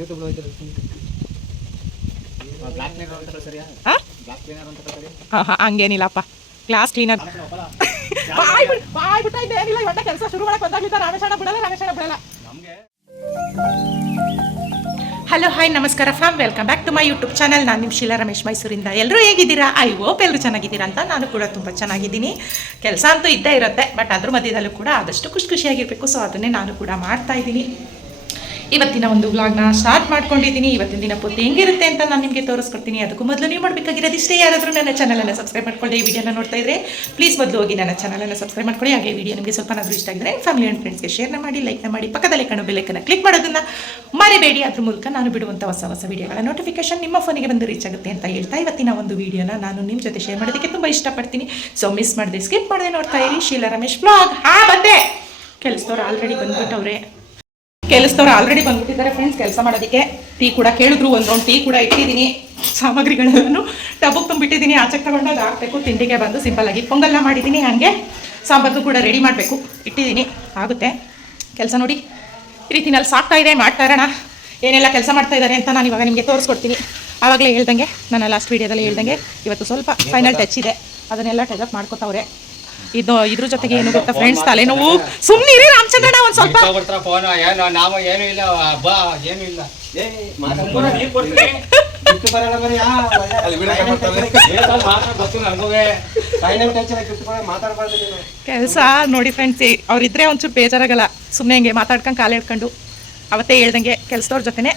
YouTube ಹಂಗೇನಿಲ್ಲಪ್ಪ class cleaner boy ಬಿಡ್ boy ಬಿಟ್ಟ ಇದೆ ಏನಿಲ್ಲ ಇವತ್ತ ಕೆಲಸ ಶುರು ಬಿಡಲ್ಲ ಬಿಡಲ್ಲ. ಹಲೋ ಹಾಯ್ ನಮಸ್ಕಾರ fam welcome back to my YouTube channel ನಾನು ನಿಮ್ಮ ಶೀಲಾ ರಮೇಶ್ ಮೈಸೂರಿಂದ. ಎಲ್ಲರೂ ಹೇಗಿದ್ದೀರಾ? ಐ ಹೋಪ್ ಎಲ್ಲರೂ ಚೆನ್ನಾಗಿದ್ದೀರಾ ಅಂತ ನಾನು ಕೂಡ ತುಂಬ ಚೆನ್ನಾಗಿದ್ದೀನಿ. ಕೆಲಸ ಅಂತೂ ಇದ್ದೇ ಇರುತ್ತೆ ಬಟ್ ಅದ್ರ ಮಧ್ಯದಲ್ಲೂ ಕೂಡ ಆದಷ್ಟು ಖುಷಿ ಖುಷಿಯಾಗಿರಬೇಕು ಸೊ ಅದನ್ನೇ ನಾನು ಕೂಡ ಮಾಡ್ತಾ ಇದ್ದೀನಿ. ಇವತ್ತಿನ ಒಂದು ವ್ಲಾಗ್ನ ಸ್ಟಾರ್ಟ್ ಮಾಡ್ಕೊಂಡಿದ್ದೀನಿ. ಇವತ್ತಿನ ದಿನ ಪೂರ್ತಿ ಹೆಂಗಿರುತ್ತೆ ಅಂತ ನಾನು ನಿಮಗೆ ತೋರಿಸ್ಕೊಡ್ತೀನಿ. ಅದಕ್ಕೂ ಮೊದಲು ನೀವು ಮಾಡಬೇಕಾಗಿರೋದು ಇಷ್ಟೇ. ಯಾರಾದರೂ ನನ್ನ ಚಾನಲನ್ನು ಸಬ್ಸ್ಕ್ರೈಬ್ ಮಾಡ್ಕೊಳ್ಳಿ ಈ ವಿಡಿಯೋನ ನೋಡ್ತಾ ಇದ್ದರೆ ಪ್ಲೀಸ್ ಮೊದಲು ಹೋಗಿ ನನ್ನ ಚಾನಲನ್ನು ಸಬ್ಸ್ಕ್ರೈಬ್ ಮಾಡ್ಕೊಳ್ಳಿ. ಹಾಗೆ ವಿಡಿಯೋ ನಿಮಗೆ ಸ್ವಲ್ಪ ಏನಾದರೂ ಇಷ್ಟ ಆಗಿದ್ರೆ ಫ್ಯಾಮಿಲಿ ಆ್ಯಂಡ್ ಫ್ರೆಂಡ್ಸ್ಗೆ ಶೇರ್ನ ಮಾಡಿ ಲೈಕ್ನ ಮಾಡಿ. ಪಕ್ಕದಲ್ಲಿ ಕಣ್ಣು ಬೆಲೆಕನ್ನು ಕ್ಲಿಕ್ ಮಾಡೋದನ್ನು ಮರಿಬೇಡಿ. ಅದ್ರ ಮೂಲಕ ನಾನು ಬಿಡುವಂಥ ಹೊಸ ಹೊಸ ವಿಡಿಯೋಗಳ ನೋಟಿಫಿಕೇಶನ್ ನಿಮ್ಮ ಫೋನಿಗೆ ಬಂದು ರೀಚ್ ಆಗುತ್ತೆ ಅಂತ ಹೇಳ್ತಾ ಇವತ್ತಿನ ಒಂದು ವಿಡಿಯೋನ ನಾನು ನಿಮ್ಮ ಜೊತೆ ಶೇರ್ ಮಾಡೋದಕ್ಕೆ ತುಂಬ ಇಷ್ಟಪಡ್ತೀನಿ. ಸೊ ಮಿಸ್ ಮಾಡಿದೆ ಸ್ಕಿಪ್ ಮಾಡಿದೆ ನೋಡ್ತಾ ಇರಿ. ಶೀಲಾ ರಮೇಶ್ ಬ್ಲಾಗ್ ಹಾ, ಬಂದೆ. ಕೆಲಸದವ್ರು ಆಲ್ರೆಡಿ ಬಂದ್ಬಿಟ್ಟವ್ರೆ. ಕೆಲಸದವ್ರು ಆಲ್ರೆಡಿ ಬಂದ್ಬಿಟ್ಟಿದ್ದಾರೆ ಫ್ರೆಂಡ್ಸ್ ಕೆಲಸ ಮಾಡೋದಕ್ಕೆ. ಟೀ ಕೂಡ ಕೇಳಿದ್ರು ಒಂದು ರೌಂಡ್ ಟೀ ಕೂಡ ಇಟ್ಟಿದ್ದೀನಿ. ಸಾಮಗ್ರಿಗಳನ್ನು ಟಬಕ್ ತುಂಬಿಟ್ಟಿದ್ದೀನಿ ಆಚೆ ತಗೊಂಡಾಗ ಹಾಕಬೇಕು. ತಿಂಡಿಗೆ ಬಂದು ಸಿಂಪಲ್ ಆಗಿ ಪೊಂಗಲ್ನ ಮಾಡಿದ್ದೀನಿ ಹಾಗೆ. ಸಾಂಬಾರ್ದು ಕೂಡ ರೆಡಿ ಮಾಡಬೇಕು. ಇಟ್ಟಿದ್ದೀನಿ. ಆಗುತ್ತೆ. ಕೆಲಸ ನೋಡಿ. ಈ ರೀತಿನಲ್ಲಿ ಸಾಕ್ತಾ ಇದೆ ಮಾಡ್ತಾ ಇರೋಣ. ಏನೆಲ್ಲ ಕೆಲಸ ಮಾಡ್ತಾ ಇದ್ದಾರೆ ಅಂತ ನಾನು ಇವಾಗ ನಿಮಗೆ ತೋರಿಸ್ಕೊಡ್ತೀನಿ. ಆವಾಗಲೇ ಹೇಳ್ದಂಗೆ ನನ್ನ ಲಾಸ್ಟ್ ವೀಡಿಯೋದಲ್ಲಿ ಹೇಳ್ದಂಗೆ ಇವತ್ತು ಸ್ವಲ್ಪ ಫೈನಲ್ ಟಚ್ ಇದೆ. ಅದನ್ನೆಲ್ಲ ಟಚ್ ಮಾಡ್ಕೋತಾವ್ರೆ. ಇದು ಇದ್ರ ಜೊತೆಗೆ ಏನು ಗೊತ್ತಾ ಫ್ರೆಂಡ್ಸ್ ತಲೆನೋವು? ಸುಮ್ಮನಿರಿ ರಾಮಚಂದ್ರಣ್ಣ ಒಂದು ಸ್ವಲ್ಪ. ಫೋನ್ ಏನು ನಾವು ಏನು ಇಲ್ಲ ಬಾ ಏನು ಇಲ್ಲ. ಕೆಲಸ ನೋಡಿ ಫ್ರೆಂಡ್ಸ್ ಅವ್ರಿದ್ರೆ ಒಂಚೂರು ಬೇಜಾರಾಗಲ್ಲ. ಸುಮ್ಮನೆ ಹಿಂಗೆ ಮಾತಾಡ್ಕೊಂಡು ಕಾಲ ಹಿಡ್ಕೊಂಡು ಅವತ್ತೇ ಹೇಳ್ದಂಗೆ ಕೆಲ್ಸದವ್ರ ಜೊತೆನೆ.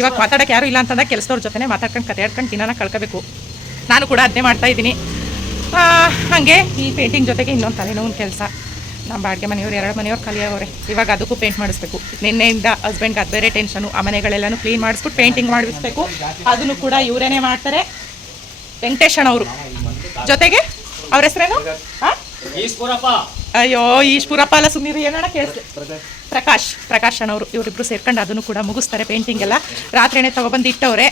ಇವಾಗ ಮಾತಾಡಕ್ ಯಾರು ಇಲ್ಲ ಅಂತಂದಾಗ ಕೆಲಸದವ್ರ ಜೊತೆನೆ ಮಾತಾಡ್ಕೊಂಡು ಕತೆ ಆಡ್ಕೊಂಡು ದಿನಾನ ಕಳ್ಕೋಬೇಕು. ನಾನು ಕೂಡ ಅದನ್ನೇ ಮಾಡ್ತಾ ಇದ್ದೀನಿ. ಹಾಗೆ ಈ ಪೇಂಟಿಂಗ್ ಜೊತೆಗೆ ಇನ್ನೊಂದು ತಲೆನೋವಿನ ಕೆಲಸ. ನಮ್ಮ ಬಾಡಿಗೆ ಮನೆಯವ್ರು ಎರಡು ಮನೆಯವ್ರು ಕಲಿಯೋವ್ರೆ. ಇವಾಗ ಅದಕ್ಕೂ ಪೇಂಟ್ ಮಾಡಿಸ್ಬೇಕು. ನಿನ್ನೆಯಿಂದ ಹಸ್ಬೆಂಡ್ಗೆ ಅದು ಬೇರೆ ಟೆನ್ಷನು ಆ ಮನೆಗಳೆಲ್ಲನೂ ಕ್ಲೀನ್ ಮಾಡಿಸ್ಬಿಟ್ಟು ಪೇಂಟಿಂಗ್ ಮಾಡಿಸ್ಬೇಕು. ಅದನ್ನು ಕೂಡ ಇವರೇನೆ ಮಾಡ್ತಾರೆ. ವೆಂಕಟೇಶ್ ಅವರು. ಜೊತೆಗೆ? ಅವ್ರ ಹೆಸರೇನು? ಅಯ್ಯೋ ಈಶ್ಪುರಪ್ಪ ಅಲ್ಲ ಸುಮ್ಮನೆ ಏನಣ್ಣ ಕೇಳಿಸ್ಲಿ. ಪ್ರಕಾಶ್ ಪ್ರಕಾಶ್ ಅಣ್ಣವರು ಇವರಿಬ್ರು ಸೇರ್ಕೊಂಡು ಅದನ್ನು ಕೂಡ ಮುಗಿಸ್ತಾರೆ ಪೇಂಟಿಂಗ್ ಎಲ್ಲ. ರಾತ್ರಿನೇ ತಗೊಬಂದು ಇಟ್ಟವ್ರೆ.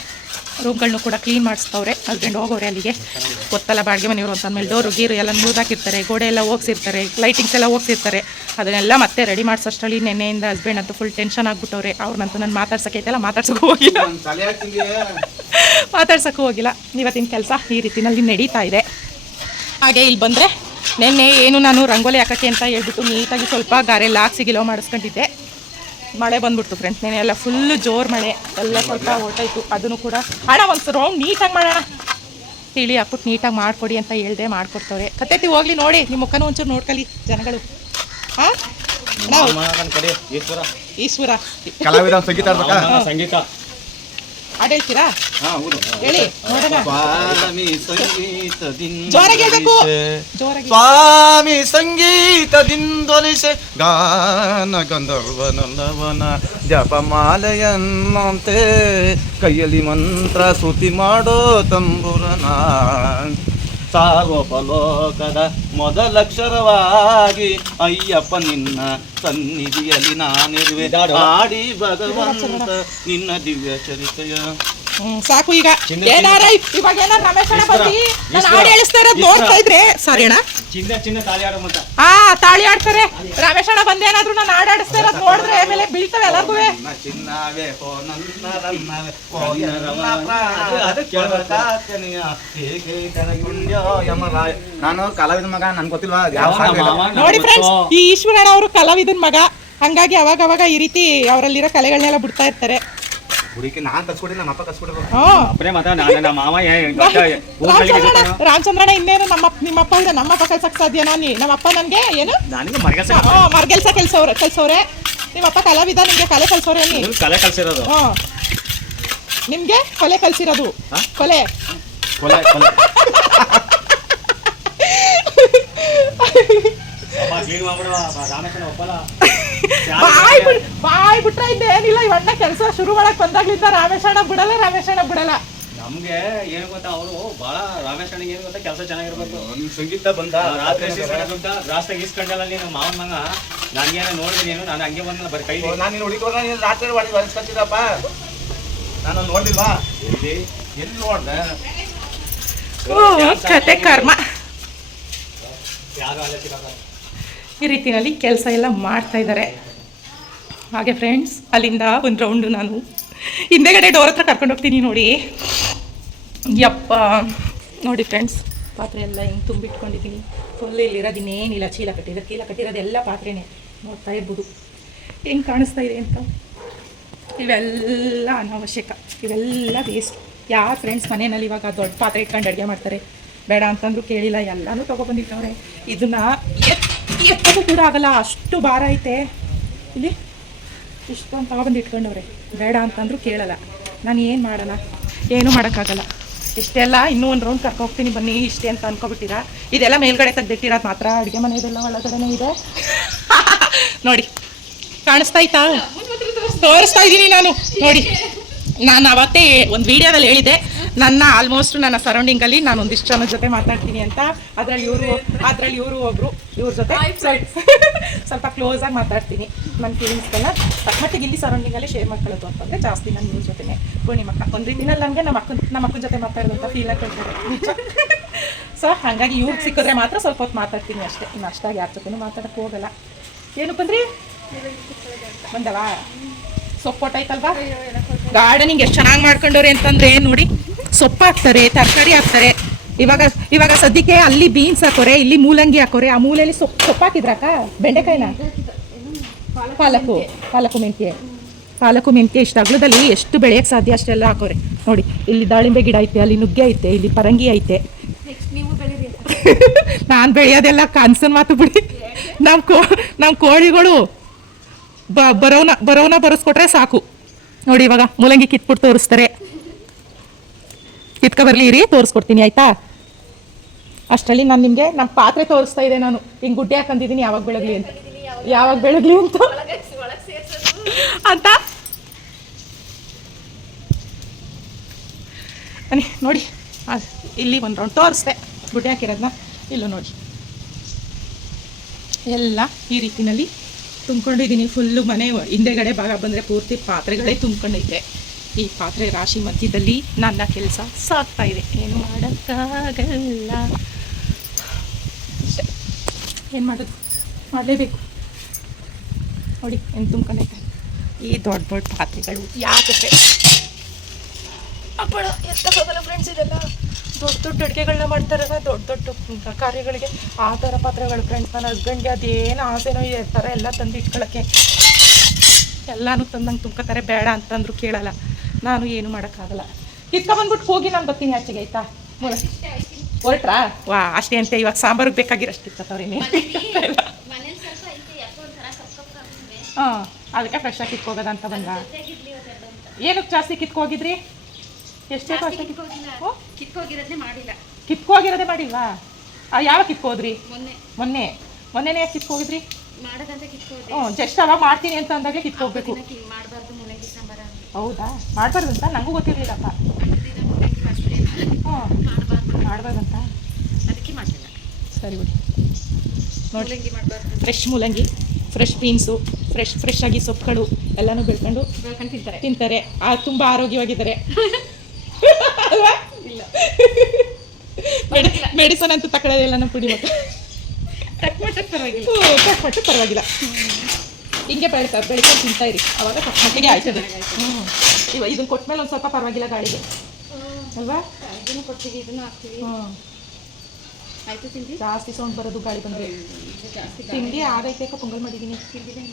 ರೂಮ್ಗಳನ್ನೂ ಕೂಡ ಕ್ಲೀನ್ ಮಾಡಿಸ್ತವ್ರೆ. ಹಸ್ಬೆಂಡ್ ಹೋಗೋರೆ ಅಲ್ಲಿಗೆ. ಗೊತ್ತಲ್ಲ ಬಾಡಿಗೆ ಮನೆಯವರು ಅಂತಂದ್ಮೇಲೆ ಡೋರು ಗೀರು ಎಲ್ಲ ಮುರಿದಾಕಿರ್ತಾರೆ ಗೋಡೆ ಎಲ್ಲ ಹೋಗ್ಸಿರ್ತಾರೆ ಲೈಟಿಂಗ್ಸ್ ಎಲ್ಲ ಹೋಗ್ಸಿರ್ತಾರೆ. ಅದನ್ನೆಲ್ಲ ಮತ್ತೆ ರೆಡಿ ಮಾಡಿಸೋಷ್ಟರಲ್ಲಿ ನೆನ್ನೆಯಿಂದ ಹಸ್ಬೆಂಡ್ ಅಂತೂ ಫುಲ್ ಟೆನ್ಷನ್ ಆಗ್ಬಿಟ್ಟವ್ರೆ. ಅವ್ರನ್ನಂತೂ ನಾನು ಮಾತಾಡ್ಸೋಕೈತೆಲ್ಲ ಮಾತಾಡ್ಸೋಕೆ ಹೋಗಿಲ್ಲ. ನನ್ ತಲೆ ಹಾಕ್ತಿದ್ಯಾ ಮಾತಾಡ್ಸೋಕ್ಕೂ ಹೋಗಿಲ್ಲ. ಇವತ್ತಿನ ಕೆಲಸ ಈ ರೀತಿನಲ್ಲಿ ನಡೀತಾ ಇದೆ. ಹಾಗೆ ಇಲ್ಲಿ ಬಂದರೆ ನೆನ್ನೆ ಏನು ನಾನು ರಂಗೋಲಿ ಹಾಕೋಕ್ಕೆ ಅಂತ ಹೇಳ್ಬಿಟ್ಟು ನೀಟಾಗಿ ಸ್ವಲ್ಪ ಗಾರೆ ಹಾಕ್ಸಿ ಗಿಲೋ ಮಾಡಿಸ್ಕೊಂಡಿದ್ದೆ. ಮಳೆ ಬಂದ್ಬಿಡ್ತು ಫ್ರೆಂಡ್ಸ್ ನೆನೆ ಎಲ್ಲ ಫುಲ್ ಜೋರು ಮಳೆ. ಎಲ್ಲ ಸ್ವಲ್ಪ ಹೊರಟಾಯ್ತು. ಅದನ್ನು ಕೂಡ ಅಣ್ಣ ಒಂದು ರೌಂಡ್ ನೀಟಾಗಿ ಮಾಡೋಣ. ತಿಳಿ ಹಾಕ್ಬಿಟ್ಟು ನೀಟಾಗಿ ಮಾಡಿಕೊಡಿ ಅಂತ ಹೇಳ್ದೆ ಮಾಡ್ಕೊಡ್ತವ್ರೆ. ಕತ್ತೈತಿ ಹೋಗ್ಲಿ ನೋಡಿ ನಿಮ್ಮ ಮುಖನೂ ಒಂಚೂರು ನೋಡ್ಕೊಳ್ಳಿ ಜನಗಳು. ಹಾಂ? ಈಶ್ವರ. ಈಶ್ವರ. ಕಲಾವಿದ ಸಂಗೀತ ಆಡ್ಬೇಕಾ ಸಂಗೀತ. ಹಾಡು ಹೇಳ್ತೀರಾ? ಹೇಳಿ ನೋಡೋಣ. ಸ್ವಾಮಿ ಸಂಗೀತದಿಂದ ಜೋರಾಗಿ ಹೇಳ್ಬೇಕು. ಜೋರಾಗಿ. ಸ್ವಾಮಿ ಸಂಗೀತದಿಂದೊಲಿಸೆ ಗಾನ ಗಂಧರ್ವನಲ್ಲವನ ಜಪಮಾಲೆಯನ್ನಂತೆ ಕೈಯಲ್ಲಿ ಮಂತ್ರ ಸ್ತುತಿ ಮಾಡೋ ತಂಬುರನ. ಸಾರ್ವಪಲೋಕದ ಮೊದಲಕ್ಷರವಾಗಿ ಅಯ್ಯಪ್ಪ ನಿನ್ನ ಸನ್ನಿಧಿಯಲ್ಲಿ ನಾನಿರುವೆ. ಆಡಿ ಭಗವಂತ ನಿನ್ನ ದಿವ್ಯ ಚರಿತೆಯ ಸಾಕು ಈಗ. ಏನಾರ ಇವಾಗ ಏನಾರ ರಮೇಶ್ ಅಣ್ಣ ಬಂದು? ನಾನು ಹಾಡು ಹೇಳಿಸ್ತಾ ಇರೋದು ನೋಡ್ತಾ ಇದ್ರೆ. ಸರಿ ಅಣ್ಣ. ಆ ತಾಳಿ ಆಡ್ತಾರೆ ರಮೇಶ್ ಅಣ್ಣ ಬಂದೇನಾದ್ರೂ ನಾನು ಹಾಡು ಆಡಿಸ್ತಾ ಇರೋದು ನೋಡಿದ್ರೆ ಆಮೇಲೆ ಬೀಳ್ತವೆ ಎಲ್ಲರಿಗೂ. ನಾನು ಕಲಾವಿದ ಮಗ ನನ್ ಗೊತ್ತಿಲ್ವಾ? ನೋಡಿ ಫ್ರೆಂಡ್ಸ್ ಈ ಈಶ್ವರಣ್ಣ ಅವರು ಕಲಾವಿದನ್ ಮಗ. ಹಂಗಾಗಿ ಅವಾಗ ಅವಾಗ ಈ ರೀತಿ ಅವರಲ್ಲಿರೋ ಕಲೆಗಳನ್ನೆಲ್ಲ ಬಿಡ್ತಾ ಇರ್ತಾರೆ. ನಾನ್ ಕಲ್ಸ್ಕೊಡಿ ನಮ್ಮ ಅಪ್ಪ ಕಲ್ಸ್ಕೊಡಿದ್ರು ಹ್ಮ್ ಅಪ್ಪನೇ ಮಾತಾ ನಾನು ನಮ್ಮ ಮಾವ ಏ- ಊರಲ್ಲಿ ಗೆದ್ದಿದ್ದಾನೋ? ಇನ್ನೇನು ನಮ್ಮ ನಿಮ್ಮಪ್ಪ ಇದೆ ನಮ್ಮಪ್ಪ ಕಲ್ಸಕ್ ಸಾಧ್ಯ ನಾನಿ ನಮ್ಮಪ್ಪ ನನ್ಗೆ ಏನು? ನನಗೆ ಮರಗಸ ಮರ್ಗೆಲ್ಸ ಕೆಲ್ಸವ್ರೆ ಕಲ್ಸವ್ರೆ. ನಿಮ್ಮಪ್ಪ ಕಲಾವಿದ ನಿಮ್ಗೆ ಕಲೆ ಕಲ್ಸವ್ರೆ ನೀ. ಕಲೆ ಕಲ್ಸಿರೋದು. ನಿಮ್ಗೆ ಕೊಲೆ ಕಲ್ಸಿರೋದು. ಹಾ? ಕೊಲೆ. ಕೊಲೆ ಕೊಲೆ. ಅಪ್ಪ ಒಪ್ಪಲ್ಲ. ಬಾಯ್ ಬಿಡ್ ಬಾಯ್ ಬಿಟ್ರೆ ಇನ್ನೇನಿಲ್ಲ. ಇವಣ್ಣ ಕೆಲಸ ಶುರು ಮಾಡಕ್ ಬಂದಾಗ್ಲಿಂದ ರಾಮೇಶಣ್ಣ ಬಿಡಲ್ಲ ರಾಮೇಶಣ್ಣ ಬಿಡಲ್ಲ. ನಮ್ಗೆ ಏನ್ ಗೊತ್ತಾ ಅವರು ಬಹಳ ರಾಮೇಶನಿಗೆ ಏನ್ ಗೊತ್ತಾ ಕೆಲಸ ಚೆನ್ನಾಗಿರ್ಬೇಕು. ನಿಮ್ ಸಂಗೀತ ಬಂದ ರಾತ್ರಿ ರಾಸ್ತೆ ರಾಸ್ತಾಗ ಈಸ್ಕೊಂಡಲ್ಲ ನೀನು ಮಾವನ್ ಮಗ. ನನ್ಗೇನ ನೋಡಿದ್ರೆ ನೀನು ನಾನು ಹಂಗೆ ಬಂದ ಬರೀ ಕೈ ನಾನು ನೀನು ಹುಡುಗಿ ನೀನು ರಾತ್ರಿ ಮಾಡಿ ಹೊಲಿಸ್ಕೊತಿದ್ದಪ್ಪ ನಾನು ನೋಡಿಲ್ವಾ ಎಲ್ಲಿ? ಎಲ್ಲಿ ನೋಡ್ದೆ? ಓ ಕತೆ ಕರ್ಮ. ಯಾರು ಅಲ್ಲೇ ಸಿಗಲ್ಲ. ಈ ರೀತಿಯಲ್ಲಿ ಕೆಲಸ ಎಲ್ಲ ಮಾಡ್ತಾ ಇದ್ದಾರೆ. ಹಾಗೆ ಫ್ರೆಂಡ್ಸ್ ಅಲ್ಲಿಂದ ಒಂದು ರೌಂಡು ನಾನು ಹಿಂದೆಗಡೆ ಡೋರ್ ಹತ್ರ ಕರ್ಕೊಂಡು ಹೋಗ್ತೀನಿ ನೋಡಿ. ಯಪ್ಪ. ನೋಡಿ ಫ್ರೆಂಡ್ಸ್ ಪಾತ್ರೆ ಎಲ್ಲ ಹಿಂಗೆ ತುಂಬಿಟ್ಕೊಂಡಿದ್ದೀನಿ. ಫುಲ್ ಇಲ್ಲಿರೋದು ಇನ್ನೇನಿಲ್ಲ ಚೀಲ ಕಟ್ಟಿದ್ರೆ ಚೀಲ ಕಟ್ಟಿರೋದೆಲ್ಲ ಪಾತ್ರೆನೇ ನೋಡ್ತಾ ಇರ್ಬೋದು. ಹೆಂಗೆ ಕಾಣಿಸ್ತಾ ಇದೆ ಅಂತ? ಇವೆಲ್ಲ ಅನಾವಶ್ಯಕ. ಇವೆಲ್ಲ ವೇಸ್ಟ್ ಯಾರು ಫ್ರೆಂಡ್ಸ್ ಮನೆಯಲ್ಲಿ ಇವಾಗ ದೊಡ್ಡ ಪಾತ್ರೆ ಇಟ್ಕೊಂಡು ಅಡುಗೆ ಮಾಡ್ತಾರೆ? ಬೇಡ ಅಂತಂದ್ರು ಕೇಳಿಲ್ಲ, ಎಲ್ಲನೂ ತೊಗೊಬಂದಿಟ್ಟವ್ರೆ ಇದನ್ನ ಎತ್ ಎತ್ತಕ್ಕೂ ಕೂಡ ಆಗಲ್ಲ, ಅಷ್ಟು ಭಾರ ಐತೆ. ಇಲ್ಲಿ ಇಷ್ಟೊಂದು ತಗೊಬಂದು ಇಟ್ಕೊಂಡವ್ರೆ. ಬೇಡ ಅಂತಂದ್ರು ಕೇಳಲ್ಲ. ನಾನು ಏನು ಮಾಡೋಣ ಏನೂ ಮಾಡೋಕ್ಕಾಗಲ್ಲ. ಇಷ್ಟೆಲ್ಲ, ಇನ್ನೂ ಒಂದು ರೌಂಡ್ ಕರ್ಕೋಗ್ತೀನಿ ಬನ್ನಿ, ಇಷ್ಟೇ ಅಂತ ಅನ್ಕೊಬಿಟ್ಟಿರಾ? ಇದೆಲ್ಲ ಮೇಲ್ಗಡೆ ತೆಗ್ದಿಟ್ಟಿರೋದು ಮಾತ್ರ. ಅಡುಗೆ ಮನೆಯದೆಲ್ಲ ಒಳಗಡೆನೇ ಇದೆ. ನೋಡಿ, ಕಾಣಿಸ್ತಾ ಇತ್ತಾ? ತೋರಿಸ್ತಾ ಇದ್ದೀನಿ ನಾನು. ನೋಡಿ, ನಾನು ಅವತ್ತೇ ಒಂದು ವಿಡಿಯೋದಲ್ಲಿ ಹೇಳಿದೆ ನನ್ನ ಆಲ್ಮೋಸ್ಟ್ ನನ್ನ ಸರೌಂಡಿಂಗಲ್ಲಿ ನಾನು ಒಂದಿಷ್ಟು ಜನ ಜೊತೆ ಮಾತಾಡ್ತೀನಿ ಅಂತ. ಅದ್ರಲ್ಲಿ ಇವರು ಅದ್ರಲ್ಲಿ ಇವರು ಒಬ್ರು. ಇವ್ರ ಜೊತೆ ಸ್ವಲ್ಪ ಸ್ವಲ್ಪ ಕ್ಲೋಸ್ ಆಗಿ ಮಾತಾಡ್ತೀನಿ. ನನ್ನ ಫೀಲಿಂಗ್ಸ್ಗೆಲ್ಲ ತಕ್ಕಮಟ್ಟಿಗೆ ಇಲ್ಲಿ ಸರೌಂಡಿಂಗಲ್ಲಿ ಶೇರ್ ಮಾಡ್ಕೊಳ್ಳೋದು ಅಂತಂದರೆ ಜಾಸ್ತಿ ನಾನು ಇವ್ರ ಜೊತೆನೆ. ಪೂರ್ಣಿಮಕ್ಕ ಒಂದು ರೀತಿನಲ್ಲಿ ನನಗೆ ನಮ್ಮ ಅಕ್ಕನ ನಮ್ಮ ಅಕ್ಕನ ಜೊತೆ ಮಾತಾಡೋದಂತ ಫೀಲ್ ಆಗ್ತದೆ ಸೊ ಹಾಗಾಗಿ ಇವ್ರಿಗೆ ಸಿಕ್ಕಿದ್ರೆ ಮಾತ್ರ ಸ್ವಲ್ಪ ಹೊತ್ತು ಮಾತಾಡ್ತೀನಿ ಅಷ್ಟೇ. ಇನ್ನು ಅಷ್ಟಾಗಿ ಯಾರ ಜೊತೆನೂ ಮಾತಾಡಕ್ಕೆ ಹೋಗಲ್ಲ. ಏನು ಬಂದ್ರಿ ಬಂದವಾ? ಸೊಪ್ಪು ಐತಲ್ವಾ ಗಾರ್ಡನಿಂಗ್ ಎಷ್ಟು ಚೆನ್ನಾಗಿ ಮಾಡ್ಕೊಂಡವ್ರೆ ಅಂತಂದ್ರೆ ನೋಡಿ. ಸೊಪ್ಪು ಹಾಕ್ತಾರೆ ತರಕಾರಿ ಹಾಕ್ತಾರೆ. ಇವಾಗ ಇವಾಗ ಸದ್ಯಕ್ಕೆ ಅಲ್ಲಿ ಬೀನ್ಸ್ ಹಾಕೋರೆ, ಇಲ್ಲಿ ಮೂಲಂಗಿ ಹಾಕೋರೆ, ಆ ಮೂಲೆಯಲ್ಲಿ ಸೊಪ್ಪು ಸೊಪ್ಪು ಹಾಕಿದ್ರಾಕ ಬೆಂಡೆಕಾಯಿನ? ಪಾಲಕು ಪಾಲಕು ಮೆಂತ್ಯ. ಪಾಲಕು ಮೆಂತ್ಯ ಇಷ್ಟು. ಅಗ್ಲದಲ್ಲಿ ಎಷ್ಟು ಬೆಳೆಯಕ್ಕೆ ಸಾಧ್ಯ ಅಷ್ಟೆಲ್ಲ ಹಾಕೋರೆ. ನೋಡಿ, ಇಲ್ಲಿ ದಾಳಿಂಬೆ ಗಿಡ ಐತೆ, ಅಲ್ಲಿ ನುಗ್ಗೆ ಐತೆ, ಇಲ್ಲಿ ಪರಂಗಿ ಐತೆ. ನಾನು ಬೆಳೆಯೋದೆಲ್ಲ ಕನ್ಸನ್ ಮಾತು ಬಿಡಿ. ನಮ್ಮ ಕೋ ನಮ್ಮ ಕೋಳಿಗಳು ಬರೋನ ಬರೋನ ಬರೆಸ್ಕೊಟ್ರೆ ಸಾಕು. ನೋಡಿ ಇವಾಗ ಮೂಲಂಗಿ ಕಿತ್ಬಿಟ್ಟು ತೋರಿಸ್ತಾರೆ. ಕಿತ್ಕೊ ಬರಲಿ, ಇರಿ, ತೋರಿಸ್ಕೊಡ್ತೀನಿ, ಆಯ್ತಾ? ಅಷ್ಟರಲ್ಲಿ ನಾನು ನಿಮಗೆ ನಮ್ಮ ಪಾತ್ರೆ ತೋರಿಸ್ತಾ ಇದೆ ನಾನು. ಹಿಂಗೆ ಗುಡ್ಡೆ ಹಾಕೊಂಡಿದ್ದೀನಿ ಯಾವಾಗ ಬೆಳಗ್ಲಿ ಅಂತ. ಯಾವಾಗ ಬೆಳಗ್ಲಿ ಅಂತ? ಅಂತ? ನೋಡಿ. ಇಲ್ಲಿ ಒಂದು ರೌಂಡ್ ತೋರಿಸ್ದೆ. ಗುಡ್ಡೆ ಹಾಕಿರೋದನ್ನ ಇಲ್ಲೂ ನೋಡಿ. ಎಲ್ಲ ಈ ರೀತಿನಲ್ಲಿ ತುಂಬ್ಕೊಂಡಿದ್ದೀನಿ. ಫುಲ್ಲು ಮನೆ ಹಿಂದೆಗಡೆ ಭಾಗ ಬಂದರೆ ಪೂರ್ತಿ ಪಾತ್ರೆಗಳೇ ತುಂಬ್ಕೊಂಡೈತೆ ಈ ಪಾತ್ರೆ ರಾಶಿ ಮಧ್ಯದಲ್ಲಿ ನನ್ನ ಕೆಲಸ ಸಾಕ್ತಾ ಇದೆ. ಏನು ಮಾಡೋಕ್ಕಾಗಲ್ಲ. ಏನು ಮಾಡೋದು? ಮಾಡಲೇಬೇಕು. ನೋಡಿ ಏನು ತುಂಬ್ಕೊಂಡೈತೆ ಈ ದೊಡ್ಡ ದೊಡ್ಡ ಪಾತ್ರೆಗಳು ಯಾಕೆ ಅಪ್ಪಳ ಹೋಗಲ್ಲ ಫ್ರೆಂಡ್ಸ್ ಇದೆಲ್ಲ? ದೊಡ್ಡ ದೊಡ್ಡ ಅಡುಗೆಗಳನ್ನ ಮಾಡ್ತಾರಲ್ಲ, ದೊಡ್ಡ ದೊಡ್ಡ ಕಾರ್ಯಗಳಿಗೆ ಆ ಥರ ಪಾತ್ರೆಗಳು ಫ್ರೆಂಡ್ಸ್ ನನ್ನ ಹಸ್ಬೆಂಡ್ಗೆ ಅದೇನು ಆಸೆನೋ ಈ ಥರ ಎಲ್ಲ ತಂದು ಇಟ್ಕೊಳ್ಳೋಕ್ಕೆ ಎಲ್ಲನೂ ತಂದಂಗೆ ತುಂಬ್ಕೋತಾರೆ. ಬೇಡ ಅಂತಂದ್ರು ಕೇಳಲ್ಲ. ನಾನು ಏನು ಮಾಡೋಕ್ಕಾಗಲ್ಲ. ಕಿತ್ಕೊಂಬಂದ್ಬಿಟ್ಟು ಹೋಗಿ ನಾನು ಬರ್ತೀನಿ ಆಚೆಗೆ ಆಯ್ತಾ? ಹೊರಟ್ರಾ? ವಾ ಅಷ್ಟೇ ಅಂತ ಇವಾಗ ಸಾಂಬಾರು ಬೇಕಾಗಿರೋಷ್ಟು ಅಷ್ಟು ಹಾಂ ಅದಕ್ಕೆ ಫ್ರೆಶ್ ಆಗಿ ಕಿತ್ಕೋಗೋದ ಅಂತ ಬಂದ ಏನಕ್ಕೆ ಜಾಸ್ತಿ ಕಿತ್ಕೋಗಿದ್ರಿ? ಎಷ್ಟೇ ಅಷ್ಟೇ ಕಿತ್ಕೊ ಕಿತ್ಕೋಗಿಲ್ಲ. ಓ? ಕಿತ್ಕೋಗಿರೋದ್ನೇ ಮಾಡಿಲ್ಲ. ಕಿತ್ಕೋಗಿರೋದೇ ಮಾಡಿಲ್ವಾ? ಆ, ಯಾವಾಗ ಕಿತ್ಕೋದ್ರಿ? ಮೊನ್ನೆ. ಮೊನ್ನೆ. ಮೊನ್ನೆನೇ ಯಾಕೆ ಕಿತ್ಕೋಗಿದ್ರಿ? ಹ್ಞೂ ಜಸ್ಟ್ ಅವಾಗ ಮಾಡ್ತೀನಿ ಅಂತ ಅಂದಾಗ ಕಿತ್ಕೋಗ್ಬೇಕು. ಹೌದಾ? ಮಾಡಬಾರ್ದಂತ? ನನಗೂ ಗೊತ್ತಿರಲಿಲ್ಲಪ್ಪ. ಹ್ಞೂ ಮಾಡಬಾರ್ದು ಅದಕ್ಕೆ ಮಾಡಲಿಲ್ಲ. ಸರಿ ಬಿಡಿ. ಮೂಲಂಗಿ ಮಾಡಬಾರ್ದು. ಫ್ರೆಶ್ ಮೂಲಂಗಿ ಫ್ರೆಶ್ ಬೀನ್ಸು ಫ್ರೆಶ್ ಫ್ರೆಶ್ ಆಗಿ ಸೊಪ್ಪುಗಳು ಎಲ್ಲನೂ ಬೆಳ್ಕೊಂಡು ಬೆಳ್ಕೊಂಡು ತಿಂತಾರೆ. ತಿಂತಾರೆ. ಆ ತುಂಬ ಆರೋಗ್ಯವಾಗಿದ್ದಾರೆ. ಅಲ್ವಾ? ಇಲ್ಲ. ಮೆಡಿಸನ್ ಅಂತೂ ತಗೊಳ್ಳೋದಿಲ್ಲ ನಮ್ಮ ಪುಡಿ ಮತ್ತೆ. ತಕ್ಮಟ್ಟಕ್ಕೆ ಪರವಾಗಿಲ್ಲ. ಕಟ್ಮಟ್ಟು ಪರವಾಗಿಲ್ಲ. ಹಿಂಗೆ ಬೆಳಿತಾರೆ ಬೆಳಿಕೊಂಡು ತಿಂತಾ ಇರಿ. ಅವಾಗ ಮಟ್ಟಿಗೆ ಆಯ್ತದೆ ಹ್ಞೂ ಇವ ಇದನ್ನ ಕೊಟ್ಮೇಲೆ ಒಂದು ಸ್ವಲ್ಪ ಪರವಾಗಿಲ್ಲ ಗಾಳಿಗೆ. ಅಲ್ವಾ? ಇದನ್ನು ಕೊಟ್ಟಿಗೆ ಇದನ್ನು ಹಾಕ್ತೀವಿ. ಹ್ಞೂ ಆಯ್ತು ತಿಂಡಿ? ಜಾಸ್ತಿ ಸೌಂಡ್ ಬರೋದು ಗಾಳಿ ಬಂದರೆ. ತಿಂಡಿ ಆಗೈತೆ ಪೊಂಗಲ್ ಮಾಡಿದ್ದೀನಿ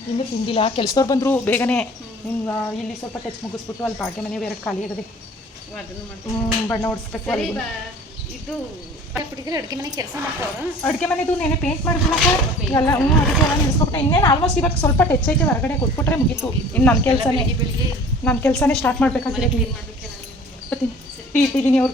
ಇನ್ನೂ ತಿಂದಿಲ್ಲ. ಕೆಲಸದವ್ರು ಬಂದರು ಬೇಗನೆ. ನಿಮ್ಗೆ ಇಲ್ಲಿ ಸ್ವಲ್ಪ ಟಚ್ ಮುಗಿಸ್ಬಿಟ್ಟು ಅಲ್ಲಿ ಬಾಡಿಗೆ ಮನೆ ಎರಡು ಖಾಲಿ ಆಗದೆ ಹ್ಮ್, ಬಣ್ಣ ಹೊಡಿಸ್ಬೇಕು ಇದು ಪುಡಿದ್ರೆ ಅಡುಗೆ ಮನೆ ಕೆಲಸ ಅಡುಗೆ ಮನೆದು ನೆನೆ ಪೇಂಟ್ ಮಾಡ್ಕೊಳಕ ಎಲ್ಲ ಹ್ಞೂ, ಅಡುಗೆ ಎಲ್ಲ ನಿಲ್ಸ್ಕೊಬಿಟ್ಟೆ. ಇನ್ನೇನು ಆಲ್ಮೋಸ್ಟ್ ಇವಾಗ ಸ್ವಲ್ಪ ಟಚ್ ಐತೆ ಹೊರಗಡೆ ಕೊಟ್ಬಿಟ್ರೆ ಮುಗೀತು. ಇನ್ನು ನನ್ನ ಕೆಲಸನೇ. ನನ್ನ ಕೆಲಸನೇ ಸ್ಟಾರ್ಟ್ ಮಾಡಬೇಕಾಗಿದೆ. ಬರ್ತೀನಿ. ಟೀ ಇಟ್ಟಿದ್ದೀನಿ ಅವ್ರು.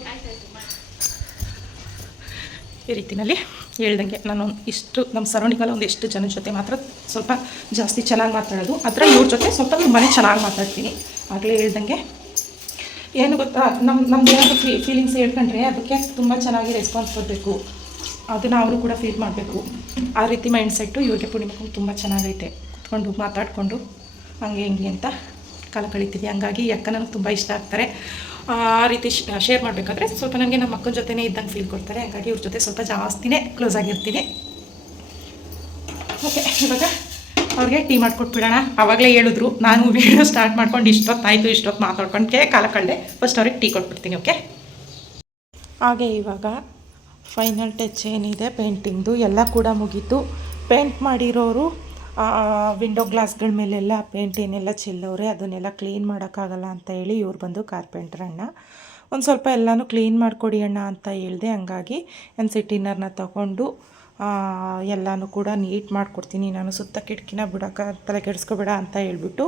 ಈ ರೀತಿನಲ್ಲಿ ಹೇಳ್ದಂಗೆ ನಾನು ಇಷ್ಟು ನಮ್ಮ ಸರೌಂಡಿಂಗಲ್ಲಿ ಒಂದು ಎಷ್ಟು ಜನ ಜೊತೆ ಮಾತ್ರ ಸ್ವಲ್ಪ ಜಾಸ್ತಿ ಚೆನ್ನಾಗಿ ಮಾತಾಡೋದು. ಅದರ ಇವ್ರ ಜೊತೆ ಸ್ವಲ್ಪ ಮನೆ ಚೆನ್ನಾಗಿ ಮಾತಾಡ್ತೀನಿ. ಆಗಲೇ ಹೇಳ್ದಂಗೆ ಏನು ಗೊತ್ತಾ ನಮ್ಮ ನಮ್ದು ಏನಾದರೂ ಫೀ ಫೀಲಿಂಗ್ಸ್ ಹೇಳ್ಕೊಂಡ್ರೆ ಅದಕ್ಕೆ ತುಂಬ ಚೆನ್ನಾಗಿ ರೆಸ್ಪಾನ್ಸ್ ಕೊಡಬೇಕು ಅದನ್ನು ಅವರು ಕೂಡ ಫೀಲ್ ಮಾಡಬೇಕು. ಆ ರೀತಿ ಮೈಂಡ್ ಸೆಟ್ಟು ಇವ್ರಿಗೆ ಪೂರ್ಣಿಮಕ್ಕೂ ತುಂಬ ಚೆನ್ನಾಗೈತೆ. ಕುತ್ಕೊಂಡು ಮಾತಾಡಿಕೊಂಡು ಹಂಗೆ ಹಿಂಗೆ ಅಂತ ಕಾಲ ಕಳೀತೀವಿ. ಹಂಗಾಗಿ ಅಕ್ಕ ನನಗೆ ತುಂಬ ಇಷ್ಟ ಆಗ್ತಾರೆ. ಆ ರೀತಿ ಶೇರ್ ಮಾಡಬೇಕಾದ್ರೆ ಸ್ವಲ್ಪ ನನಗೆ ನಮ್ಮ ಅಕ್ಕನ ಜೊತೆನೇ ಇದ್ದಂಗೆ ಫೀಲ್ ಕೊಡ್ತಾರೆ. ಹಾಗಾಗಿ ಇವ್ರ ಜೊತೆ ಸ್ವಲ್ಪ ಜಾಸ್ತಿನೇ ಕ್ಲೋಸ್ ಆಗಿರ್ತೀನಿ. ಓಕೆ ಇವಾಗ ಅವ್ರಿಗೆ ಟೀ ಮಾಡ್ಕೊಟ್ಬಿಡೋಣ. ಆವಾಗಲೇ ಹೇಳಿದ್ರು. ನಾನು ವೀಡಿಯೋ ಸ್ಟಾರ್ಟ್ ಮಾಡ್ಕೊಂಡು ಇಷ್ಟೊತ್ತಾಯಿತು, ಇಷ್ಟೊತ್ತು ಮಾತಾಡ್ಕೊಂಡ್ಕೆ ಕಾಲ ಕಳೆದೆ. ಫಸ್ಟ್ ಅವ್ರಿಗೆ ಟೀ ಕೊಟ್ಬಿಡ್ತೀನಿ ಓಕೆ ಹಾಗೆ ಇವಾಗ ಫೈನಲ್ ಟಚ್ ಏನಿದೆ ಪೇಂಟಿಂಗ್ದು ಎಲ್ಲ ಕೂಡ ಮುಗೀತು. ಪೇಂಟ್ ಮಾಡಿರೋರು ವಿಂಡೋ ಗ್ಲಾಸ್ಗಳ ಮೇಲೆಲ್ಲ ಪೇಂಟ್ ಏನೆಲ್ಲ ಚೆಲ್ಲವ್ರೆ, ಅದನ್ನೆಲ್ಲ ಕ್ಲೀನ್ ಮಾಡೋಕ್ಕಾಗಲ್ಲ ಅಂತ ಹೇಳಿ ಇವ್ರು ಬಂದು ಕಾರ್ಪೆಂಟ್ರಣ್ಣ ಒಂದು ಸ್ವಲ್ಪ ಎಲ್ಲನೂ ಕ್ಲೀನ್ ಮಾಡಿಕೊಡಿ ಅಣ್ಣ ಅಂತ ಹೇಳಿದೆ. ಹಂಗಾಗಿ ಎನ್ ಸಿಟಿನರ್ನ ತಗೊಂಡು ಎಲ್ಲನೂ ಕೂಡ ನೀಟ್ ಮಾಡಿಕೊಡ್ತೀನಿ. ನಾನು ಸುತ್ತ ಕಿಟಕಿನ ಬಿಡೋಕೆ ತಲೆ ಕೆಡಿಸ್ಕೊಬೇಡ ಅಂತ ಹೇಳ್ಬಿಟ್ಟು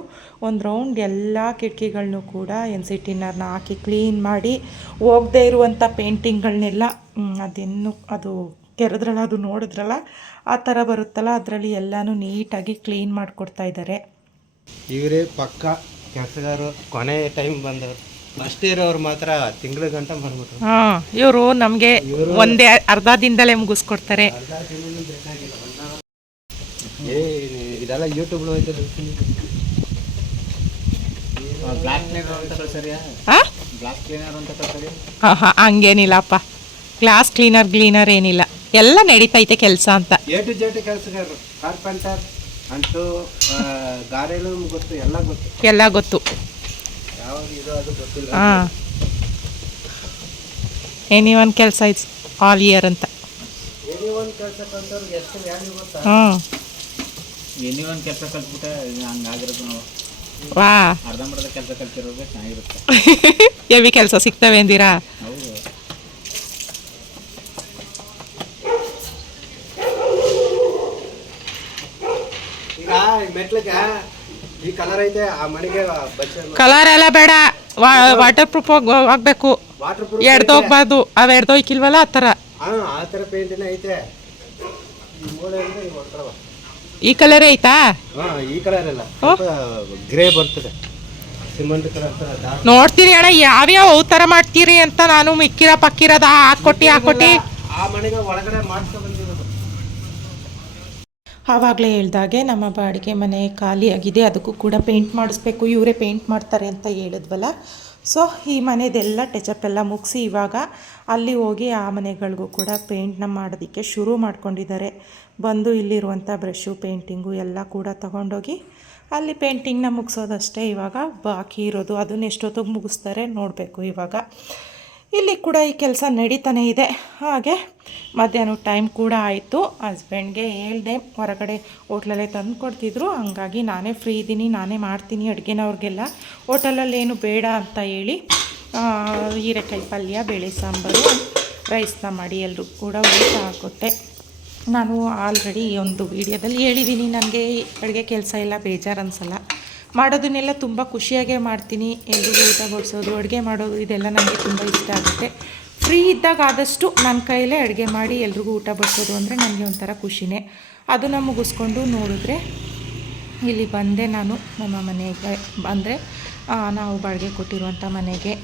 ಒಂದು ರೌಂಡ್ ಎಲ್ಲ ಕಿಟಕಿಗಳನ್ನು ಕೂಡ ಎನ್ ಸಿ ಟಿನ್ನರ್ನ ಹಾಕಿ ಕ್ಲೀನ್ ಮಾಡಿ ಹೋಗದೇ ಇರುವಂಥ ಪೇಂಟಿಂಗ್ಗಳನ್ನೆಲ್ಲ ಅದೇನು ಅದು ಕೆರೆದ್ರಲ್ಲ, ಅದು ನೋಡಿದ್ರಲ್ಲ, ಆ ಥರ ಬರುತ್ತಲ್ಲ, ಅದರಲ್ಲಿ ಎಲ್ಲನೂ ನೀಟಾಗಿ ಕ್ಲೀನ್ ಮಾಡಿಕೊಡ್ತಾ ಇದ್ದಾರೆ ಇವರೇ ಪಕ್ಕ ಕೆಲಸಗಾರರು ಕೊನೆ ಟೈಮ್ ಬಂದವರು. ಫಸ್ಟ್ ಮಾತ್ರ ತಿಂಗಳ ಗಂಟ ಮಾಡ್ಬಿಟ್ರು ಹಾ ಇವರು ನಮಗೆ ಒಂದೇ ಅರ್ಧ ದಿನದಲ್ಲೇ ಮುಗಿಸ್ಕೊಡ್ತಾರೆ. ಏ ಇದೆಲ್ಲ ಯೂಟ್ಯೂಬ್ ಬ್ಲಾಕ್ ಕ್ಲೀನರ್ ಅಂತ ಕಳ್ಸರಿಯಾ ಹಾಂ ಬ್ಲಾಕ್ ಕ್ಲೀನರ್ ಅಂತ ಕಳ್ಸರಿ ಹಾಂ ಹಾಂ ಹಂಗೇನಿಲ್ಲಪ್ಪ. ಗ್ಲಾಸ್ ಕ್ಲೀನರ್ ಗ್ಲೀನರ್ ಏನಿಲ್ಲ. ಎಲ್ಲ ನಡೀತೈತೆ ಕೆಲಸ ಅಂತ. ಎ ಟು ಜೆಡ್ ಕೆಲಸಗಾರರು. ಕಾರ್ಪೆಂಟರ್ ಅಂತೂ ಗಾರೆಲು ಗೊತ್ತು ಎಲ್ಲ ಗೊತ್ತು. ಎಲ್ಲ ಗೊತ್ತು ಯಾವಾಗ ಇದು ಅದು ಗೊತ್ತಿಲ್ಲ ಹಾಂ. ಎನಿ ಒನ್ ಕೆಲಸ ಇಟ್ಸ್ ಆಲ್ ಇಯರ್ ಅಂತ ಕೆಲಸ ಹ್ಞೂ. ಒಂದು ಕೆಲಸ ಕಲ್ತ್ಬಿಟ್ಟೆ ಹಂಗಾಗಿರೋದು ನಾವು ವಾ. ಅರ್ಧಂಬರ್ಧ ಕೆಲಸ ಕಲ್ತಿರೋದೇ ಚೆನ್ನಾಗಿರುತ್ತೆ. ಹೆವಿ ಕೆಲಸ ಸಿಗ್ತವೆ ಅಂದಿರಾ? ಹೌದು. ಕಲರ್ ಐತೆ ಆ ಮನೆಗೆ ಕಲರ್ ಎಲ್ಲ ಬೇಡ. ವಾಟರ್ ಪ್ರೂಫ್ ಆಗ್ಬೇಕು. ವಾಟರ್ ಪ್ರೂಫ್ ಎಡ್ದೋಗ್ಬಾರ್ದು ಅವು ಎಡ್ದೋಯ್ಕಿಲ್ವಲ್ಲ ಆ ಥರ. ಹಾ ಆ ಥರ ಪೇಂಟಿನ ಐತೆ. ಈ ಕಲರ್ ಅಂದ್ರೆ ಈ ಹೊಡ್ಕೊಳವ. ಈ ಕಲರೇ ಐತಾ? ಹಾ ಈ ಕಲರ್ ಅಲ್ಲ ಸ್ವಲ್ಪ ಗ್ರೇ ಬರ್ತದೆ. ಸಿಮೆಂಟ್ ಕಲರ್ ತರ dark. ನೋಡ್ತೀರಿ ಅಣ್ಣ ಯಾವ್ಯಾವ ಯಾವ ಥರ ಮಾಡ್ತೀರಿ ಅಂತ ನಾನು ಮಿಕ್ಕಿರ ಪಕ್ಕಿರದ ಹಾಕೊಟ್ಟಿ ಹಾಕೊಟ್ಟಿ ಆ ಮನೆಗೆ ಒಳಗಡೆ ಬಂದಿರೋದು ಆವಾಗಲೇ ಹೇಳ್ದಾಗೆ ನಮ್ಮ ಬಾಡಿಗೆ ಮನೆ ಖಾಲಿಯಾಗಿದೆ ಅದಕ್ಕೂ ಕೂಡ ಪೇಂಟ್ ಮಾಡಿಸ್ಬೇಕು, ಇವರೇ ಪೇಂಟ್ ಮಾಡ್ತಾರೆ ಅಂತ ಹೇಳಿದ್ವಲ್ಲ. ಸೊ ಈ ಮನೆದೆಲ್ಲ ಟೆಚಪ್ ಎಲ್ಲ ಮುಗಿಸಿ ಇವಾಗ ಅಲ್ಲಿ ಹೋಗಿ ಆ ಮನೆಗಳಿಗೂ ಕೂಡ ಪೇಂಟ್ನ ಮಾಡೋದಕ್ಕೆ ಶುರು ಮಾಡ್ಕೊಂಡಿದ್ದಾರೆ. ಬಂದು ಇಲ್ಲಿರುವಂಥ ಬ್ರಷು ಪೇಂಟಿಂಗು ಎಲ್ಲ ಕೂಡ ತಗೊಂಡೋಗಿ ಅಲ್ಲಿ ಪೇಂಟಿಂಗ್ನ ಮುಗಿಸೋದಷ್ಟೇ ಇವಾಗ ಬಾಕಿ ಇರೋದು. ಅದನ್ನ ಎಷ್ಟೊತ್ತಿಗೆ ಮುಗಿಸ್ತಾರೆ ನೋಡಬೇಕು ಇವಾಗ. ಇಲ್ಲಿ ಕೂಡ ಈ ಕೆಲಸ ನಡೀತಾನೆ ಇದೆ. ಹಾಗೆ ಮಧ್ಯಾಹ್ನ ಟೈಮ್ ಕೂಡ ಆಯಿತು. ಹಸ್ಬೆಂಡ್ಗೆ ಹೇಳಿದೆ, ಹೊರಗಡೆ ಹೋಟ್ಲಲ್ಲೇ ತಂದು ಕೊಡ್ತಿದ್ರು. ಹಂಗಾಗಿ ನಾನೇ ಫ್ರೀ ಇದ್ದೀನಿ ನಾನೇ ಮಾಡ್ತೀನಿ ಅಡುಗೆನವ್ರಿಗೆಲ್ಲ. ಹೋಟೆಲಲ್ಲಿ ಏನು ಬೇಡ ಅಂತ ಹೇಳಿ ಹೀರೆಕಾಯಿ ಪಲ್ಯ, ಬೇಳೆ ಸಾಂಬಾರು, ರೈಸ್ನ ಮಾಡಿ ಎಲ್ಲರೂ ಕೂಡ ಊಟ ಆಗುತ್ತೆ ನಾನು ಆಲ್ರೆಡಿ ಒಂದು ವಿಡಿಯೋದಲ್ಲಿ ಹೇಳಿದ್ದೀನಿ ನನಗೆ ಅಡುಗೆ ಕೆಲಸ ಎಲ್ಲ ಬೇಜಾರು ಅನ್ಸಲ್ಲ. ಮಾಡೋದನ್ನೆಲ್ಲ ತುಂಬ ಖುಷಿಯಾಗೇ ಮಾಡ್ತೀನಿ. ಎಲ್ರಿಗೂ ಊಟ ಬಡಿಸೋದು, ಅಡುಗೆ ಮಾಡೋದು, ಇದೆಲ್ಲ ನನಗೆ ತುಂಬ ಇಷ್ಟ ಆಗುತ್ತೆ. ಫ್ರೀ ಇದ್ದಾಗ ಆದಷ್ಟು ನನ್ನ ಕೈಯಲ್ಲೇ ಅಡುಗೆ ಮಾಡಿ ಎಲ್ರಿಗೂ ಊಟ ಬಡಿಸೋದು ಅಂದರೆ ನನಗೆ ಒಂಥರ ಖುಷಿನೇ. ಅದನ್ನು ಮುಗಿಸ್ಕೊಂಡು ನೋಡಿದ್ರೆ ಇಲ್ಲಿ ಬಂದೆ ನಾನು ನಮ್ಮ ಮನೆಗೆ. ಅಂದರೆ ನಾವು ಬಾಡಿಗೆ ಕೊಟ್ಟಿರುವಂಥ ಮನೆಗೆ.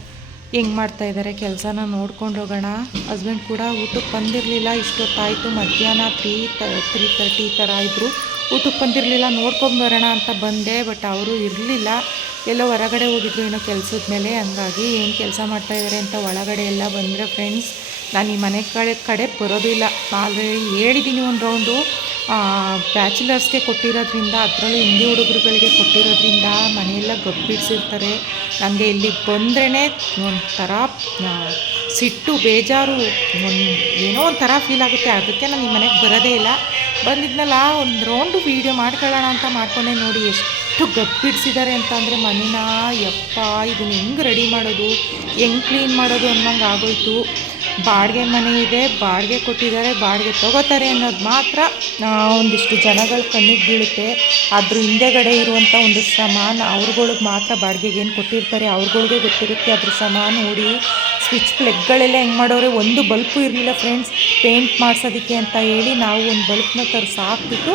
ಹೆಂಗೆ ಮಾಡ್ತಾ ಇದ್ದಾರೆ ಕೆಲಸನ ನೋಡ್ಕೊಂಡು ಹೋಗೋಣ. ಹಸ್ಬೆಂಡ್ ಕೂಡ ಊಟಕ್ಕೆ ಬಂದಿರಲಿಲ್ಲ. ಇಷ್ಟೊತ್ತಾಯಿತು. ಮಧ್ಯಾಹ್ನ ತ್ರೀ ತ ತ್ರೀ ತರ್ಟಿ ಥರ ಇದ್ದರು ಊಟಕ್ಕೆ ಬಂದಿರಲಿಲ್ಲ ನೋಡ್ಕೊಂಡು ಬರೋಣ ಅಂತ ಬಂದೆ, ಬಟ್ ಅವರು ಇರಲಿಲ್ಲ. ಎಲ್ಲೋ ಹೊರಗಡೆ ಹೋಗಿದ್ರು ಏನೋ ಕೆಲಸದ ಮೇಲೆ, ಹಂಗಾಗಿ ಏನು ಕೆಲಸ ಮಾಡ್ತಾ ಇದ್ದಾರೆ ಅಂತ ಒಳಗಡೆ ಎಲ್ಲ ಬಂದರೆ ಫ್ರೆಂಡ್ಸ್ ನಾನು ಈ ಮನೆ ಕಡೆ ಕಡೆ ಬರೋದಿಲ್ಲ ಆಲ್ರೆಡಿ ಹೇಳಿದ್ದೀನಿ ಒಂದು ರೌಂಡು ಬ್ಯಾಚುಲರ್ಸ್ಗೆ ಕೊಟ್ಟಿರೋದ್ರಿಂದ, ಅದರಲ್ಲೂ ಹಿಂದಿ ಹುಡುಗರುಗಳಿಗೆ ಕೊಟ್ಟಿರೋದ್ರಿಂದ ಮನೆಯೆಲ್ಲ ಗಬ್ಬಿಡ್ಸಿರ್ತಾರೆ ನನಗೆ ಇಲ್ಲಿ ಬಂದ್ರೇ ಒಂಥರ ಸಿಟ್ಟು, ಬೇಜಾರು, ಒಂದು ಏನೋ ಒಂಥರ ಫೀಲ್ ಆಗುತ್ತೆ. ಅದಕ್ಕೆ ನಾನು ಈ ಮನೆಗೆ ಬರೋದೇ ಇಲ್ಲ. ಬಂದಿದ್ನಲ್ಲ, ಒಂದು ರೌಂಡು ವೀಡಿಯೋ ಮಾಡ್ಕೊಳ್ಳೋಣ ಅಂತ ಮಾಡ್ಕೊಂಡೆ ನೋಡಿ, ಎಷ್ಟು ಗಬ್ಬಿಡ್ಸಿದ್ದಾರೆ ಅಂತ ಅಂದರೆ ಮನೇನ, ಯಪ್ಪ, ಇದನ್ನ ಹೆಂಗೆ ರೆಡಿ ಮಾಡೋದು, ಹೆಂಗೆ ಕ್ಲೀನ್ ಮಾಡೋದು ಅನ್ನೋಂಗೆ ಆಗೋಯ್ತು. ಬಾಡಿಗೆ ಮನೆ ಇದೆ, ಬಾಡಿಗೆ ಕೊಟ್ಟಿದ್ದಾರೆ, ಬಾಡಿಗೆ ತಗೋತಾರೆ ಅನ್ನೋದು ಮಾತ್ರ ಒಂದಿಷ್ಟು ಜನಗಳ ಕಣ್ಣಿಗೆ ಬೀಳುತ್ತೆ. ಅದ್ರ ಹಿಂದೆಗಡೆ ಇರುವಂಥ ಒಂದು ಸಮಾನ, ಅವ್ರುಗಳಿಗೆ ಮಾತ್ರ ಬಾಡಿಗೆಗೆ ಏನು ಕೊಟ್ಟಿರ್ತಾರೆ, ಅವ್ರುಗಳಿಗೆ ಗೊತ್ತಿರುತ್ತೆ, ಅದ್ರ ಸಮಾನ ನೋಡಿ. ಸ್ವಿಚ್ ಪ್ಲೆಗ್ಗಳೆಲ್ಲ ಹೆಂಗೆ ಮಾಡೋರೆ, ಒಂದು ಬಲ್ಪು ಇರಲಿಲ್ಲ ಫ್ರೆಂಡ್ಸ್, ಪೇಂಟ್ ಮಾಡಿಸೋದಕ್ಕೆ ಅಂತ ಹೇಳಿ ನಾವು ಒಂದು ಬಲ್ಪ್ನ ತರಿಸಿ ಹಾಕ್ಬಿಟ್ಟು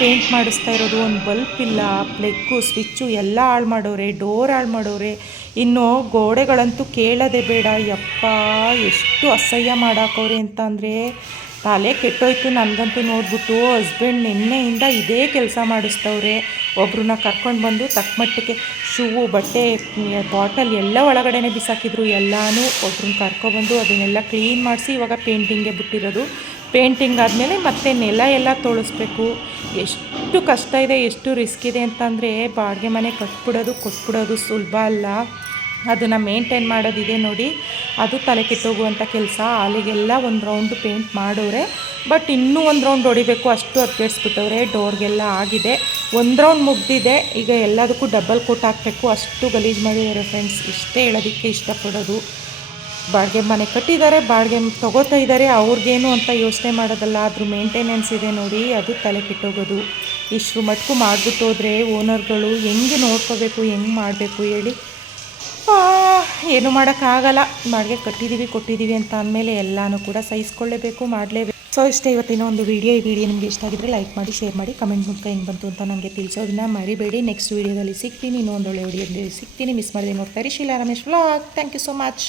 ಪೇಂಟ್ ಮಾಡಿಸ್ತಾ ಇರೋದು. ಒಂದು ಬಲ್ಪ್ ಇಲ್ಲ ಪ್ಲೆಗ್ಗು, ಸ್ವಿಚ್ಚು ಎಲ್ಲ ಹಾಳು ಮಾಡೋರೆ, ಡೋರ್ ಹಾಳು ಮಾಡೋರೆ. ಇನ್ನು ಗೋಡೆಗಳಂತೂ ಕೇಳೋದೇ ಬೇಡ. ಯಪ್ಪ, ಎಷ್ಟು ಅಸಹ್ಯ ಮಾಡಾಕವ್ರೆ ಅಂತ ಅಂದರೆ ತಲೆ ಕೆಟ್ಟೋಯ್ತು ನನಗಂತೂ ನೋಡ್ಬಿಟ್ಟು ಹಸ್ಬೆಂಡ್ ನಿನ್ನೆಯಿಂದ ಇದೇ ಕೆಲಸ ಮಾಡಿಸ್ತವ್ರೆ. ಒಬ್ರನ್ನ ಕರ್ಕೊಂಡು ಬಂದು ತಕ್ಕಮಟ್ಟಕ್ಕೆ ಶೂ ಬಟ್ಟೆ ಬಾಟಲ್ ಎಲ್ಲ ಒಳಗಡೆನೆ ಬಿಸಾಕಿದ್ರು. ಎಲ್ಲನೂ ಒಬ್ರನ್ನ ಕರ್ಕೊಬಂದು ಅದನ್ನೆಲ್ಲ ಕ್ಲೀನ್ ಮಾಡಿಸಿ ಇವಾಗ ಪೇಂಟಿಂಗ್ಗೆ ಬಿಟ್ಟಿರೋದು. ಪೇಂಟಿಂಗ್ ಆದಮೇಲೆ ಮತ್ತೆ ನೆಲ ಎಲ್ಲ ತೋಳಿಸ್ಬೇಕು. ಎಷ್ಟು ಕಷ್ಟ ಇದೆ, ಎಷ್ಟು ರಿಸ್ಕ್ ಇದೆ ಅಂತಂದರೆ ಬಾಡಿಗೆ ಮನೆ ಕಟ್ಬಿಡೋದು, ಕೊಟ್ಬಿಡೋದು ಸುಲಭ ಅಲ್ಲ. ಅದನ್ನು ಮೇಂಟೈನ್ ಮಾಡೋದಿದೆ ನೋಡಿ. ಅದು ತಲೆ ಕೆಟ್ಟೋಗುವಂಥ ಕೆಲಸ. ಅಲ್ಲಿಗೆಲ್ಲ ಒಂದು ರೌಂಡ್ ಪೇಂಟ್ ಮಾಡೋರೆ. ಬಟ್ ಇನ್ನೂ ಒಂದು ರೌಂಡ್ ಹೊಡಿಬೇಕು. ಅಷ್ಟು ಅದ್ಗೆಡ್ಸ್ಬಿಟ್ಟವ್ರೆ ಡೋರ್ಗೆಲ್ಲ ಆಗಿದೆ. ಒಂದು ರೌಂಡ್ ಮುಗ್ದಿದೆ. ಈಗ ಎಲ್ಲದಕ್ಕೂ ಡಬಲ್ ಕೋಟ್ ಹಾಕಬೇಕು. ಅಷ್ಟು ಗಲೀಜು ಮಾಡಿದ್ದಾರೆ ಫ್ರೆಂಡ್ಸ್ ಇಷ್ಟೇ ಹೇಳೋದಕ್ಕೆ ಇಷ್ಟಪಡೋದು. ಬಾಡಿಗೆ ಮನೆ ಕಟ್ಟಿದ್ದಾರೆ. ಬಾಡಿಗೆ ತೊಗೋತಾ ಇದ್ದಾರೆ. ಅವ್ರಿಗೇನು ಅಂತ ಯೋಚನೆ ಮಾಡೋದಲ್ಲ. ಅದ್ರ ಮೇಂಟೆನೆನ್ಸ್ ಇದೆ ನೋಡಿ. ಅದು ತಲೆ ಕೆಟ್ಟೋಗೋದು. ಇಷ್ಟು ಮಟ್ಕು ಮಾಡಿಬಿಟ್ಟು ಹೋದರೆ ಓನರ್ಗಳು ಹೆಂಗೆ ನೋಡ್ಕೋಬೇಕು, ಹೆಂಗೆ ಮಾಡಬೇಕು ಹೇಳಿ ಏನು ಮಾಡೋಕ್ಕಾಗಲ್ಲ. ಮಾಡಿಗೆ ಕಟ್ಟಿದ್ದೀವಿ, ಕೊಟ್ಟಿದ್ದೀವಿ ಅಂತ ಅಂದಮೇಲೆ ಎಲ್ಲನೂ ಕೂಡ ಸಹಿಸ್ಕೊಳ್ಳೇಬೇಕು, ಮಾಡಲೇಬೇಕು. ಸೊ ಇಷ್ಟೇ ಇವತ್ತಿನ ಒಂದು ವಿಡಿಯೋ ಈ ವಿಡಿಯೋ ನಿಮಗೆ ಇಷ್ಟ ಆಗಿದ್ರೆ ಲೈಕ್ ಮಾಡಿ ಶೇರ್ ಮಾಡಿ ಕಮೆಂಟ್ ಮುಖ ಹೆಂಗೆ ಬಂತು ಅಂತ ನನಗೆ ತಿಳಿಸೋದನ್ನ ಮರಿಬೇಡಿ. ನೆಕ್ಸ್ಟ್ ವಿಡಿಯೋದಲ್ಲಿ ಸಿಗ್ತೀನಿ. ಇನ್ನೊಂದು ಒಳ್ಳೆ ವಿಡಿಯೋದಲ್ಲಿ ಸಿಗ್ತೀನಿ. ಮಿಸ್ ಮಾಡಿದೆ ನೋಡ್ತಾ ಇರಿ. Sheela Ramesh vlog thank you so much